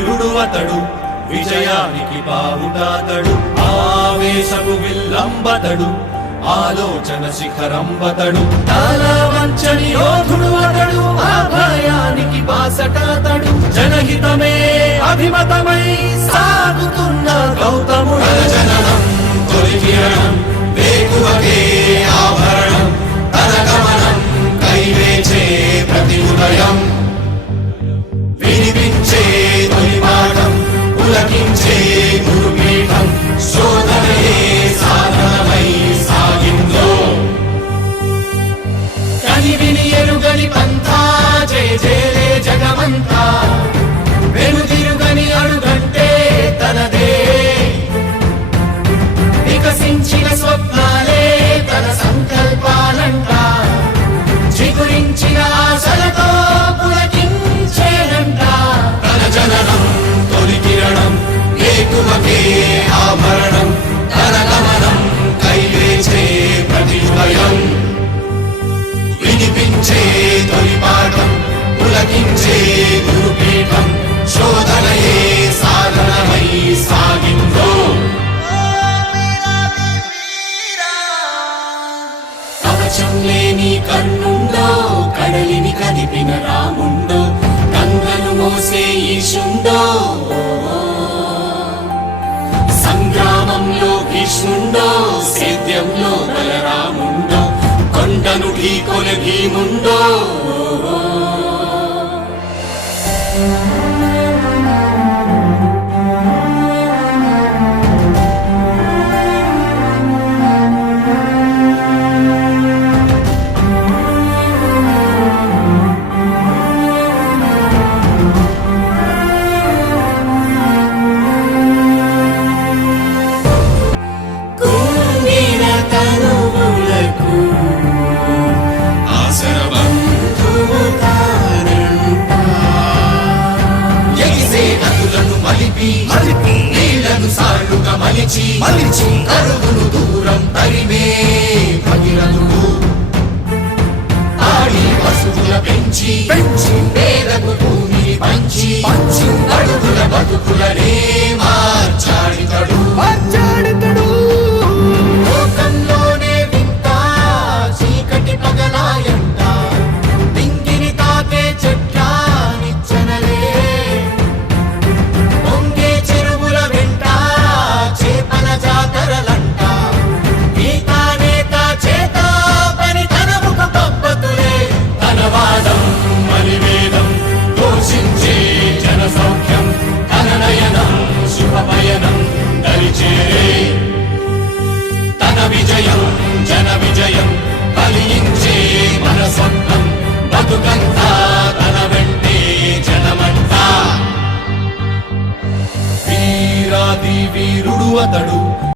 వీరుడు అతడు, విజయానికి బావుటాతడు, ఆవేశపు విల్లంబతడు, ఆలోచన శిఖరంబతడు, చాలా వంచని యోధుడు అతడు, అభయానికి బాసటాతడు, జనహితమే అభిమతమై సాగుతున్న గౌతముడు. జననం తొలికిరణం వేకువకే ఆభరణం, తన గమనం కైవేచే ప్రతి ఉదయం, వినిపించే తొలి పాఠం పులకించే గురుపీఠం, శోధనయే సాధనమై సాగిందో. కని విని ఎరుగని పంథా జయ జయలే జగమంతా, వెనుదిరుగని అడుగంటే తనదే, వికసించిన స్వప్నాలే తన సంకల్పాలంట, చిగురించిన ఆశలతో పులకించేనంట. తన జననం తొలి కిరణం వేకువకే ఆభరణం, తన గమనం కైవేచే ప్రతి ఉదయం, వినిపించే తొలి పాఠం పులకించే గురుపీఠం, శోధనయే సాధనమై సాగిందో. కవచం లేని కన్నుండో, కడలిని కదిపిన రాముండో, గంగను మోసే ఈశుండో, సంగ్రామంలో భీష్ముండో, సేద్యంలో బలరాముండో, కొండను ఢీకొనే భీముండో. నీళ్లను సాళ్లుగా మలిచి కరువును దూరం తరిమే భగీరథుడు, ఆడి పశువుల పెంచి పేదకు భూమిని పంచి అడుగుల బతుకులనే మార్చాడితడు.